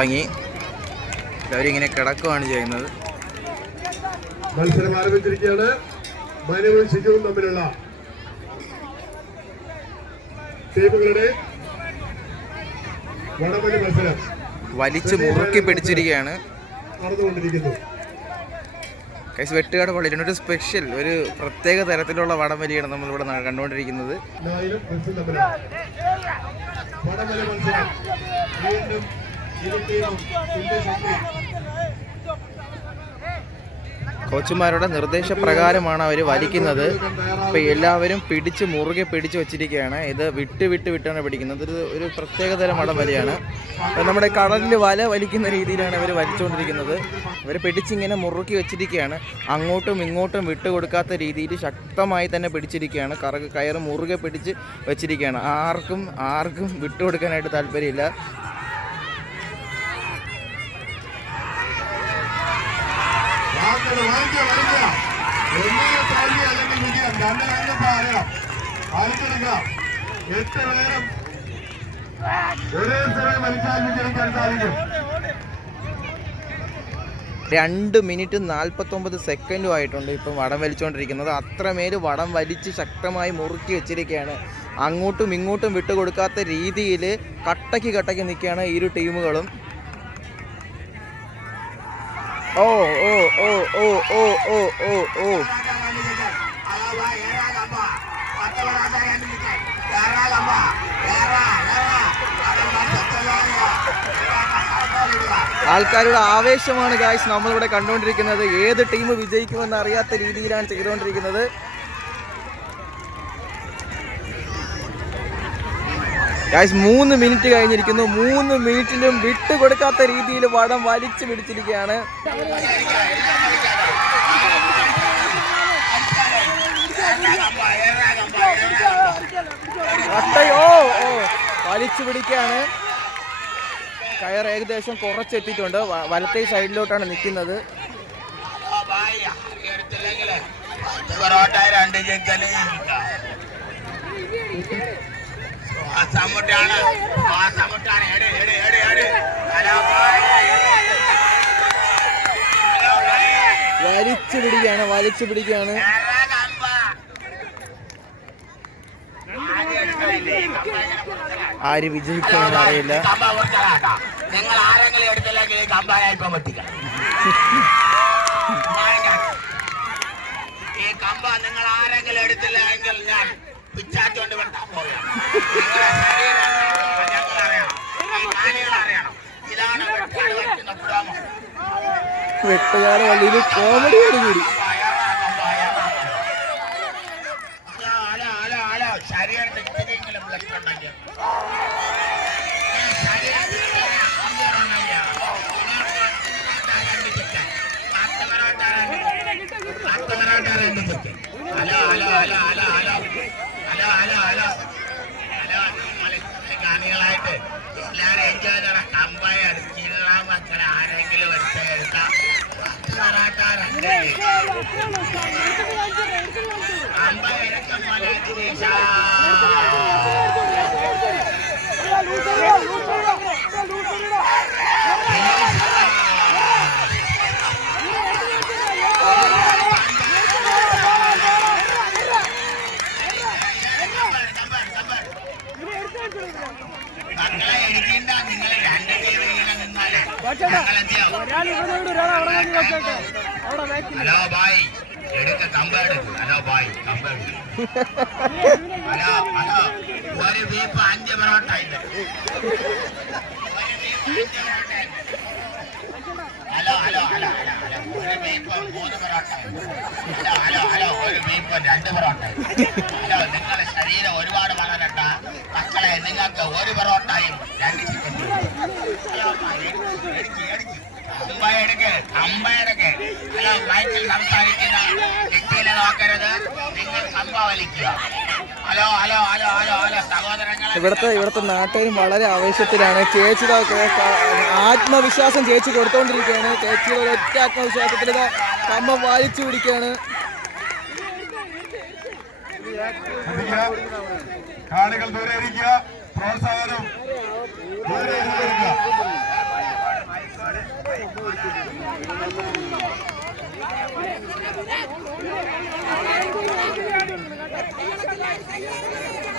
തുടങ്ങി. അവരിങ്ങനെ കിടക്കുകയാണ് ചെയ്യുന്നത്. മത്സരം ആരംഭിച്ചിരിക്കുകയാണ്. മനവും ശിജുവും തമ്മിലുള്ള ടീമുകളുടെ വടംവലി മത്സരം വലിച്ചു മുറുക്കി പിടിച്ചിരിക്കുകയാണ്. നടന്നുകൊണ്ടിരിക്കുന്നു. വെട്ടുകാട് പള്ളിയിലുണ്ട് ഒരു സ്പെഷ്യൽ, ഒരു പ്രത്യേക തരത്തിലുള്ള വടംവലിയാണ് നമ്മളിവിടെ കണ്ടുകൊണ്ടിരിക്കുന്നത്. വടംവലി മത്സരം വീണ്ടും കോച്ചുമാരുടെ നിർദ്ദേശപ്രകാരമാണ് അവർ വലിക്കുന്നത്. അപ്പോൾ എല്ലാവരും പിടിച്ച് മുറുകെ പിടിച്ച് വെച്ചിരിക്കുകയാണ്. ഇത് വിട്ടാണ് പിടിക്കുന്നത്. ഒരു പ്രത്യേകതരം വടംവലിയാണ്. നമ്മുടെ കടലിൽ വല വലിക്കുന്ന രീതിയിലാണ് ഇവർ വലിച്ചുകൊണ്ടിരിക്കുന്നത്. ഇവർ പിടിച്ചിങ്ങനെ മുറുക്കി വെച്ചിരിക്കുകയാണ്. അങ്ങോട്ടും ഇങ്ങോട്ടും വിട്ടുകൊടുക്കാത്ത രീതിയിൽ ശക്തമായി തന്നെ പിടിച്ചിരിക്കുകയാണ്. കയറ് മുറുകെ പിടിച്ച് വെച്ചിരിക്കുകയാണ്. ആർക്കും വിട്ടുകൊടുക്കാനായിട്ട് താല്പര്യമില്ല. രണ്ട് മിനിറ്റ് 49 സെക്കൻഡും ആയിട്ടുണ്ട് ഇപ്പം വടം വലിച്ചുകൊണ്ടിരിക്കുന്നത്. അത്രമേൽ വടം വലിച്ച് ശക്തമായി മുറുക്കി വെച്ചിരിക്കുകയാണ്. അങ്ങോട്ടും ഇങ്ങോട്ടും വിട്ടുകൊടുക്കാത്ത രീതിയിൽ കട്ടയ്ക്ക് നിൽക്കുകയാണ് ഇരു ടീമുകളും. ഓ ഓ ഓ ഓ ഓ ഓ ഓ ഓ ആൾക്കാരുടെ ആവേശമാണ് ഗായ്സ് നമ്മളിവിടെ കണ്ടുകൊണ്ടിരിക്കുന്നത്. ഏത് ടീം വിജയിക്കുമെന്ന് അറിയാത്ത രീതിയിലാണ് ചെയ്തുകൊണ്ടിരിക്കുന്നത്. ഗായ്സ് 3 മിനിറ്റ് കഴിഞ്ഞിരിക്കുന്നു. 3 മിനിറ്റിലും വിട്ടുകൊടുക്കാത്ത രീതിയിൽ വടം വലിച്ചു പിടിച്ചിരിക്കുകയാണ്. വലിച്ചു പിടിക്കുകയാണ്. കയർ ഏകദേശം കുറച്ചെത്തിയിട്ടുണ്ട്. വലത്തേ സൈഡിലോട്ടാണ് നിൽക്കുന്നത്. വലിച്ചു പിടിക്കുകയാണ്. ആര് വിജയിക്കുമെന്ന് അറിയില്ല. നിങ്ങൾ ആരെങ്കിലും എടുത്തില്ലെങ്കിൽ കമ്പായായിപ്പം പറ്റിക്കാം. ഈ കമ്പ നിങ്ങൾ ആരെങ്കിലും എടുത്തില്ല എങ്കിൽ ഞാൻ പിച്ചാച്ചോണ്ട് വെട്ടാൻ പോവുകയാണ്. ഞങ്ങളറിയണം, ഈ കാണികളറിയണം. ഇതാണ് വെട്ടുകാട് കളിക്കുന്ന പുരാമം. വെട്ടുകാട് വള്ളിയിൽ കോമഡിയോട് കൂടി ശരീരത്തിൽ ഇത്തിരിയെങ്കിലും ബ്ലഡ് ഉണ്ടെങ്കിൽ കാണികളായിട്ട് എല്ലാവരും എൻജോയ് ചെയ്യണം. കമ്പായ അടിച്ചില്ല മക്കളെ ആരെങ്കിലും എടുത്ത കമ്പ ഇറക്കം പോലെ ദിനേശ ഹലോ ബായ് എടുക്ക കമ്പെടുക്കും. ഹലോ ബായ് കമ്പെടുക്കും. ഹലോ ഒരു ബീഫ് 5 പൊറോട്ട ഇല്ല. ഹലോ ഒരു ബീഫ് 3 പൊറോട്ട. ഹലോ ഒരു ബീഫ് 2 പൊറോട്ട. ഹലോ നിങ്ങളുടെ ശരീരം ഒരുപാട് വളരണ്ട മക്കളെ. നിങ്ങൾക്ക് 1 പൊറോട്ടയും 2 ചിക്കൻ. അമ്പയെടുക്ക്. ഹലോ മൈക്കിൽ സംസാരിക്കുന്ന വ്യക്തിയിലെ നോക്കരുത്. നിങ്ങൾ കമ്പ വലിക്കുക. ഹലോ സഹോദരങ്ങളെ, ഇവിടുത്തെ നാട്ടുകാരും വളരെ ആവേശത്തിലാണ്. ചേച്ചിയുടെ ആത്മവിശ്വാസം ചേച്ചി കൊടുത്തോണ്ടിരിക്കുകയാണ്. ചേച്ചിയുടെ ഒരൊറ്റ ആത്മവിശ്വാസത്തിൽ കമ്പ വലിച്ചു പിടിക്കുകയാണ്. കാണികൾ ദൂരെ ഇരിക്കുക. പ്രോത്സാഹനം ദൂരെ ഇരിക്കുക.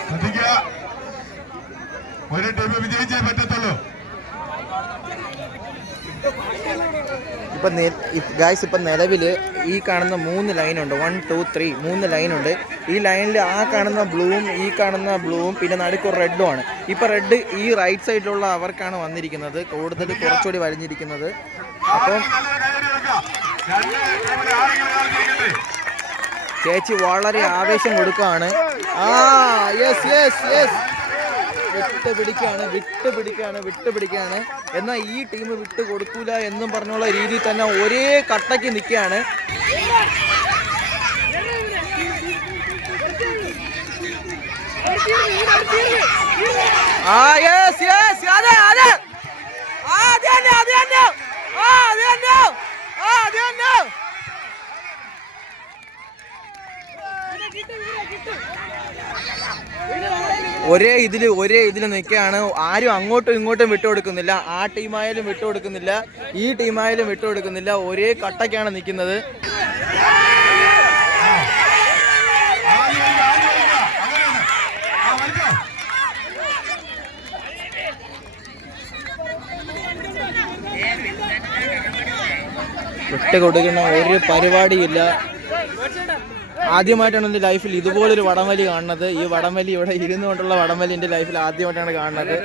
ശ്രദ്ധിക്കുക, ഒരു ടീം വിജയിച്ചേ പറ്റത്തുള്ളൂ. ഇപ്പം ഗായ്സ് ഇപ്പം നിലവിൽ ഈ കാണുന്ന 3 ലൈനുണ്ട്. 1 2 3 3 ലൈനുണ്ട്. ഈ ലൈനിൽ ആ കാണുന്ന ബ്ലൂവും ഈ കാണുന്ന ബ്ലൂവും പിന്നെ നടുക്കൊരു റെഡും ആണ്. ഇപ്പം റെഡ് ഈ റൈറ്റ് സൈഡിലുള്ള അവർക്കാണ് വന്നിരിക്കുന്നത്, കൂടുതൽ കുറച്ചുകൂടി വലിഞ്ഞിരിക്കുന്നത്. അപ്പം ചേച്ചി വളരെ ആവേശം കൊടുക്കുകയാണ്. യെസ് യെസ് യെസ്, വിട്ടുപിടിക്കുകയാണ്. എന്നാൽ ഈ ടീം വിട്ടു കൊടുക്കൂല എന്നും പറഞ്ഞുള്ള രീതിയിൽ തന്നെ ഒരേ കട്ടയ്ക്ക് നിൽക്കുകയാണ്. യെസ് യെസ്, അതെ അതെ, ഒരേ ഇതിൽ നിൽക്കുകയാണ്. ആരും അങ്ങോട്ടും ഇങ്ങോട്ടും വിട്ടുകൊടുക്കുന്നില്ല. ആ ടീമായാലും വിട്ടുകൊടുക്കുന്നില്ല, ഈ ടീമായാലും വിട്ടുകൊടുക്കുന്നില്ല. ഒരേ കട്ടയ്ക്കാണ് നിൽക്കുന്നത്. വിട്ടുകൊടുക്കുന്ന ഒരു പരിപാടിയില്ല. ആദ്യമായിട്ടാണ് എൻ്റെ ലൈഫിൽ ഇതുപോലൊരു വടംവലി കാണുന്നത്. ഈ വടംവലി ഇവിടെ ഇരുന്നുകൊണ്ടുള്ള വടംവലി എൻ്റെ ലൈഫിൽ ആദ്യമായിട്ടാണ് കാണുന്നത്.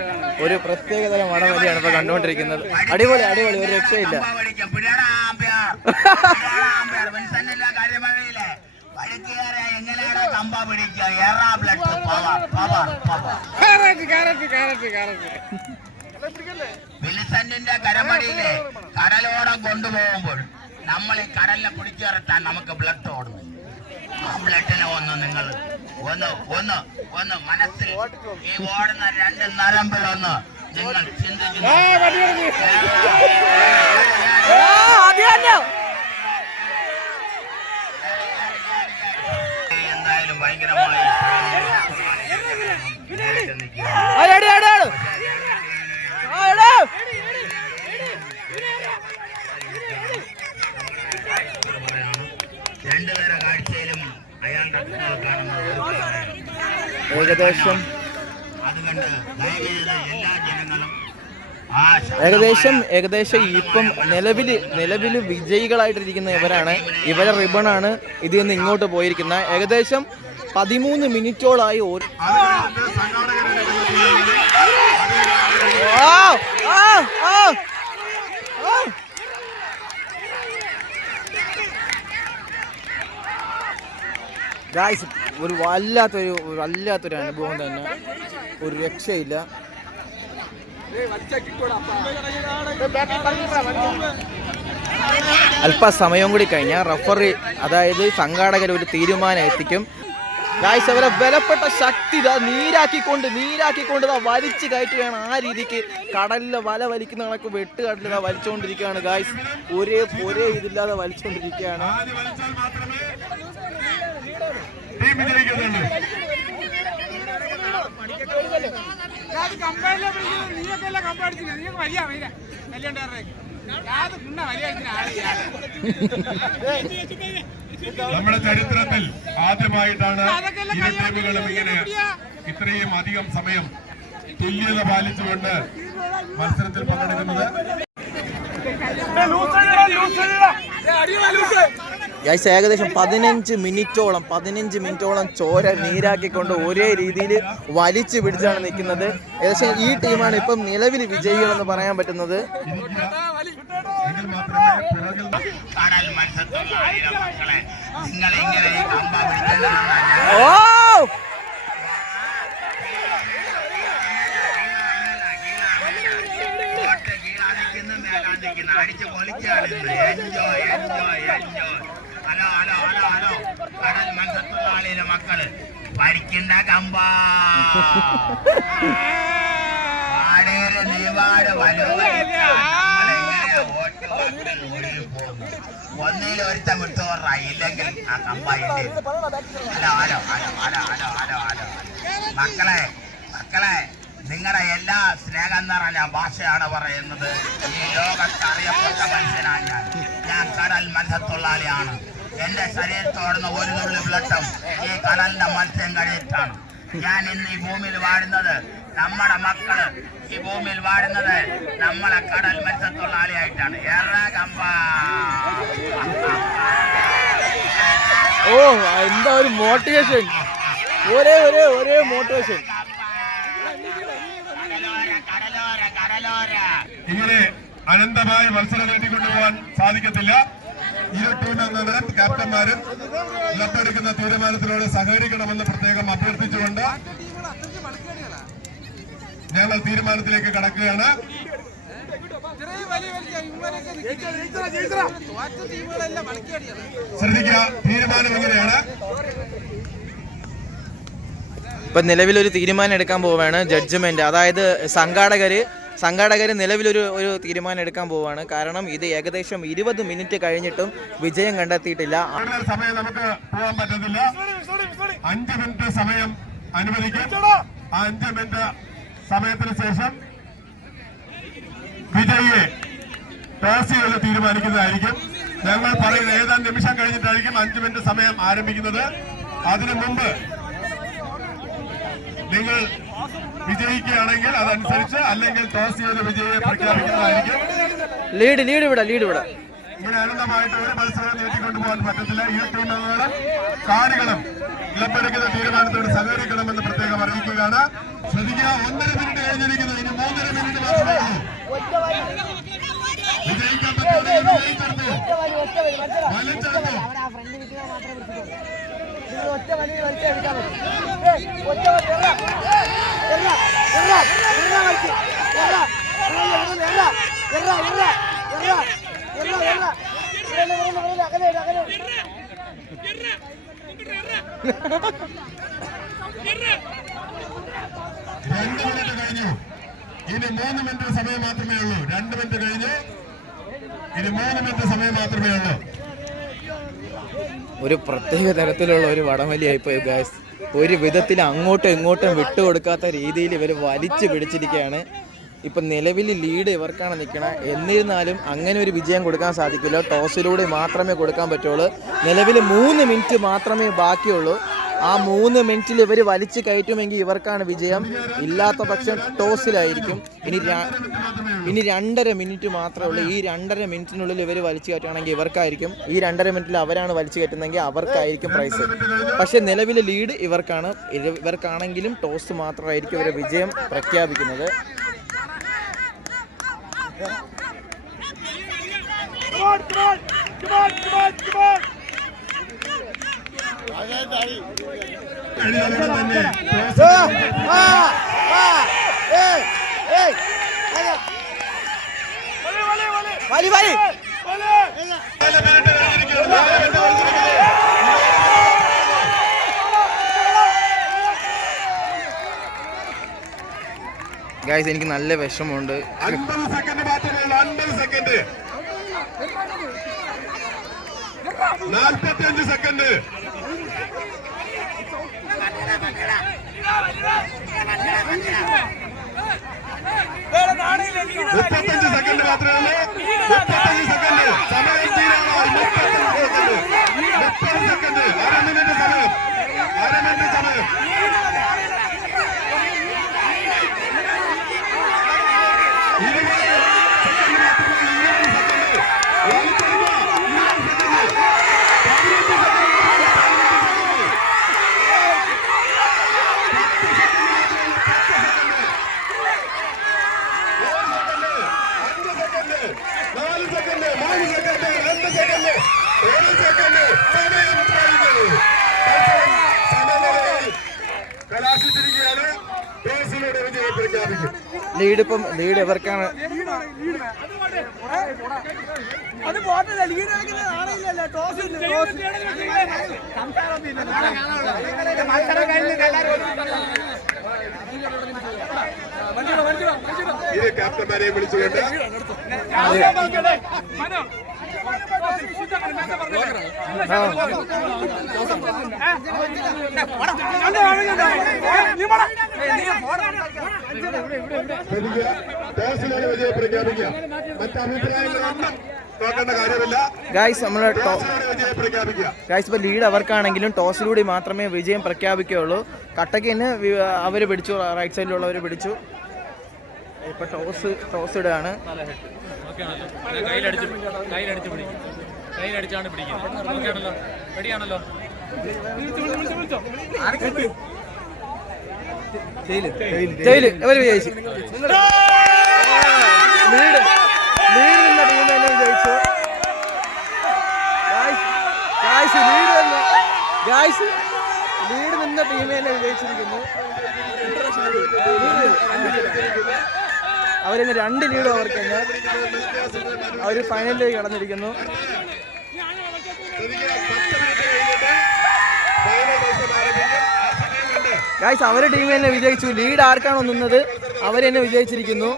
ഒരു പ്രത്യേകതരം വടംവലിയാണ് ഇപ്പോൾ കണ്ടുകൊണ്ടിരിക്കുന്നത്. അടിപൊളി, ഒരു രക്ഷയില്ല. വിൽസന്റെ കരമടിയിലെ കടലോളം കൊണ്ടുപോകുമ്പോൾ നമ്മൾ ഈ കടലിനെ പിടിച്ചിറത്താൻ നമുക്ക് ബ്ലഡ് ഓടുന്നു. ആ ബ്ലഡിനെ നിങ്ങൾ ഒന്ന് മനസ്സിൽ ഈ ഓടുന്ന 2 നരമ്പിലൊന്ന് നിങ്ങൾ ചിന്തിച്ചു. എന്തായാലും ഭയങ്കരമായി രണ്ടുപേരെ കാഴ്ചയിലും അയാളുടെ ഏകദേശം അതുകൊണ്ട് എല്ലാ ജനങ്ങളും ഏകദേശം ഇപ്പം നിലവിൽ വിജയികളായിട്ടിരിക്കുന്ന ഇവരാണ്. ഇവരെ റിബണാണ് ഇതിൽ നിന്ന് ഇങ്ങോട്ട് പോയിരിക്കുന്നത്. ഏകദേശം 13 മിനിറ്റോളായി. ഗായ്സ്, ഒരു വല്ലാത്തൊരു അനുഭവം തന്നെ, ഒരു രക്ഷയില്ല. അല്പസമയം കൂടി കഴിഞ്ഞാൽ റഫറി, അതായത് സംഘാടകർ ഒരു തീരുമാനം എത്തിക്കും. ഗായ്സ്, അവരെ ബലപ്പെട്ട ശക്തി നീരാക്കിക്കൊണ്ട് വലിച്ചു കയറ്റുകയാണ്. ആ രീതിക്ക് കടലിലെ വല വലിക്കുന്ന കണക്ക് വെട്ടുകടലിൽ വലിച്ചുകൊണ്ടിരിക്കുകയാണ് ഗായ്സ്. ഒരേ ഇതില്ലാതെ വലിച്ചുകൊണ്ടിരിക്കുകയാണ്. നമ്മുടെ ചരിത്രത്തിൽ ആദ്യമായിട്ടാണ് ഇരു ടീമുകളും ഇങ്ങനെ ഇത്രയും അധികം സമയം തുല്യത പാലിച്ചുകൊണ്ട് മത്സരത്തിൽ പങ്കെടുക്കുന്നത്. ഗൈസ്, ഏകദേശം 15 മിനിറ്റോളം ചോര നീരാക്കിക്കൊണ്ട് ഒരേ രീതിയിൽ വലിച്ചു പിടിച്ചാണ് നിൽക്കുന്നത്. ഏകദേശം ഈ ടീമാണ് ഇപ്പം നിലവിൽ വിജയികളെന്ന് പറയാൻ പറ്റുന്നത്. അടിച്ചു പൊളിക്കാണ്. ഹലോ കടൽ മത്സ്യത്തൊഴിലാളിയിലെ മക്കള് പരിക്കണ്ട കമ്പ ഒന്നിൽ ഒരുത്തം വിട്ടോറ, ഇല്ലെങ്കിൽ ആ കമ്പ ഹലോ മക്കളെ നിങ്ങളുടെ എല്ലാ സ്നേഹം നിറഞ്ഞ ഭാഷയാണ് പറയുന്നത്. ഈ ലോകത്ത് അറിയപ്പെട്ട മനുഷ്യനാണ് ഞാൻ കടൽ മത്സ്യത്തൊഴിലാളിയാണ്. എന്റെ ശരീരത്തോടുന്ന ഒരു തുള്ളി ബ്ലഡും ഈ കടലിന്റെ മത്സ്യം കഴിച്ചിട്ടാണ് ഞാൻ ഇന്ന് ഈ ഭൂമിയിൽ വാഴുന്നത്. നമ്മുടെ മക്കള് ഈ ഭൂമിയിൽ വാഴുന്നത് നമ്മളെ കടൽ മത്സ്യത്തൊഴിലാളിയായിട്ടാണ്. ഓ എന്താ ഒരു മോട്ടിവേഷൻ, ഒരേ മോട്ടിവേഷൻ. ഇങ്ങനെ അനന്തമായ മത്സരം നീട്ടിക്കൊണ്ടുപോകാൻ സാധിക്കത്തില്ല. ഇരു ടീം അംഗങ്ങളും ക്യാപ്റ്റന്മാരും എടുക്കുന്ന തീരുമാനത്തിനോട് സഹകരിക്കണമെന്ന് പ്രത്യേകം അഭ്യർത്ഥിച്ചുകൊണ്ട് ഞങ്ങൾ തീരുമാനത്തിലേക്ക് കടക്കുകയാണ്. ശ്രദ്ധിക്കുക, തീരുമാനം എങ്ങനെയാണ്? ഇപ്പൊ നിലവിലൊരു തീരുമാനം എടുക്കാൻ പോവുകയാണ്. ജഡ്ജ്മെന്റ്, അതായത് സംഘാടകര് നിലവിലൊരു തീരുമാനം എടുക്കാൻ പോവുകയാണ്. കാരണം ഇത് ഏകദേശം 20 മിനിറ്റ് കഴിഞ്ഞിട്ടും വിജയം കണ്ടെത്തിയിട്ടില്ല. സമയം നമുക്ക് പോകാൻ പറ്റത്തില്ല. 5 മിനിറ്റ് സമയം അനുവദിക്കും. ആ 5 മിനിറ്റ് സമയത്തിന് ശേഷം വിജയിയെ ടോസ് ചെയ്ത് തീരുമാനിക്കുന്നതായിരിക്കും. ഞങ്ങൾ പറയുന്ന ഏതാനും നിമിഷം കഴിഞ്ഞിട്ടായിരിക്കും 5 മിനിറ്റ് സമയം ആരംഭിക്കുന്നത്. അതിനു മുമ്പ് നിങ്ങൾ വിജയിക്കുകയാണെങ്കിൽ അതനുസരിച്ച്, അല്ലെങ്കിൽ ടോസ് ചെയ്ത് വിജയിയെ പ്രഖ്യാപിക്കുന്നതായിരിക്കും. ലീഡ് ഇവിടെ ഇങ്ങനെ അനന്തമായിട്ട് ഒരു മത്സരം നീട്ടിക്കൊണ്ടുപോകാൻ പറ്റത്തില്ല. ഈ ടീം അംഗങ്ങളും കാണികളും ക്ലബെടുക്കുന്ന തീരുമാനത്തോട് സഹകരിക്കണമെന്ന് പ്രത്യേകം അറിയിക്കുകയാണ്. ശ്രദ്ധിക്കുക, 1.5 മിനിറ്റ് കഴിഞ്ഞിരിക്കുന്നു. ഇനി 3.5 മിനിറ്റ് മാത്രമേ ഉള്ളൂ. വിജയിക്കാൻ പറ്റുമെങ്കിൽ വിജയിച്ചെടുത്തു, വലിച്ചെടുത്തു. ഒറ്റ വലിയ വലിച്ചെടുക്കാൻ പറ്റും. രണ്ട് മിനിറ്റ് കഴിഞ്ഞു. ഇനി 3 മിനിറ്റ് സമയം മാത്രമേ ഉള്ളൂ. 2 മിനിറ്റ് കഴിഞ്ഞു. ഇനി 3 മിനിറ്റ് സമയം മാത്രമേ ഉള്ളൂ. ഒരു പ്രത്യേക തരത്തിലുള്ള ഒരു വടംവലിയായിപ്പോയി ഗായ്സ്. ഒരു വിധത്തിൽ അങ്ങോട്ടും ഇങ്ങോട്ടും വിട്ടുകൊടുക്കാത്ത രീതിയിൽ ഇവർ വലിച്ചു പിടിച്ചിരിക്കുകയാണ്. ഇപ്പം നിലവിൽ ലീഡ് ഇവർക്കാണ് നിൽക്കണം. എന്നിരുന്നാലും അങ്ങനെ ഒരു വിജയം കൊടുക്കാൻ സാധിക്കില്ല. ടോസിലൂടെ മാത്രമേ കൊടുക്കാൻ പറ്റുള്ളൂ. നിലവിൽ 3 മിനിറ്റ് മാത്രമേ ബാക്കിയുള്ളൂ. ആ 3 മിനിറ്റിൽ ഇവർ വലിച്ചു കയറ്റുമെങ്കിൽ ഇവർക്കാണ് വിജയം. ഇല്ലാത്ത പക്ഷം ടോസിലായിരിക്കും. ഇനി 2.5 മിനിറ്റ് മാത്രമേ ഉള്ളൂ. ഈ 2.5 മിനിറ്റിനുള്ളിൽ ഇവർ വലിച്ചു കയറ്റുകയാണെങ്കിൽ ഇവർക്കായിരിക്കും. ഈ 2.5 മിനിറ്റിൽ അവരാണ് വലിച്ചു കയറ്റുന്നതെങ്കിൽ അവർക്കായിരിക്കും പ്രൈസ്. പക്ഷേ നിലവിലെ ലീഡ് ഇവർക്കാണ്. ഇവർക്കാണെങ്കിലും ടോസ് മാത്രമായിരിക്കും ഇവരെ വിജയം പ്രഖ്യാപിക്കുന്നത്. ഗൈസ്, എനിക്ക് നല്ല വിഷമമുണ്ട്. 50 സെക്കൻഡ് മാത്രമേ ഉള്ളൂ. 50 സെക്കൻഡ്, 45 സെക്കൻഡ്, 35 സെക്കൻഡ് മാത്രമേ ഉള്ളൂ. 35 സെക്കൻഡ് സമയം തീരാനായി. 30 സെക്കൻഡ്, 1 മിനിറ്റ് സമയം, 1 മിനിറ്റ് സമയം. ലീഡ് ഇവർക്കാണ്. ക്യാപ്റ്റന്മാരെ വിളിച്ചുകൊണ്ട് ടോസിലാണ് വിജയം പ്രഖ്യാപിക്കുക. മറ്റ് അഭിപ്രായങ്ങളൊന്നും നോക്കേണ്ട കാര്യമില്ല. ഗായ്സ് നമ്മളെ വിജയം പ്രഖ്യാപിക്കുക. ഗായ്സ് ഇപ്പോൾ ലീഡ് അവർക്കാണെങ്കിലും ടോസിലൂടെ മാത്രമേ വിജയം പ്രഖ്യാപിക്കുകയുള്ളൂ. കട്ടക്കിന് അവർ പിടിച്ചു, റൈറ്റ് സൈഡിലുള്ളവർ പിടിച്ചു. ഇപ്പോൾ ടോസ് ഇടുകയാണ്. കയ്യിലടിച്ചാണ് പിടിക്കുന്നത്. റെഡിയാണല്ലോ. ജയില് അവർ വിജയിച്ചു. ലീഡ് നിന്ന ടീം തന്നെ വിജയിച്ചു. ലീഡ് നിന്ന ടീം തന്നെ വിജയിച്ചിരിക്കുന്നു. അവരിന്ന് 2 ലീഡും അവർക്ക് തന്നെ. അവർ ഫൈനലിലേക്ക് കടന്നിരിക്കുന്നു. ഗായ്സ് അവരുടെ ടീം തന്നെ വിജയിച്ചു. ലീഡ് ആർക്കാണോ നിന്നത് അവർ തന്നെ വിജയിച്ചിരിക്കുന്നു.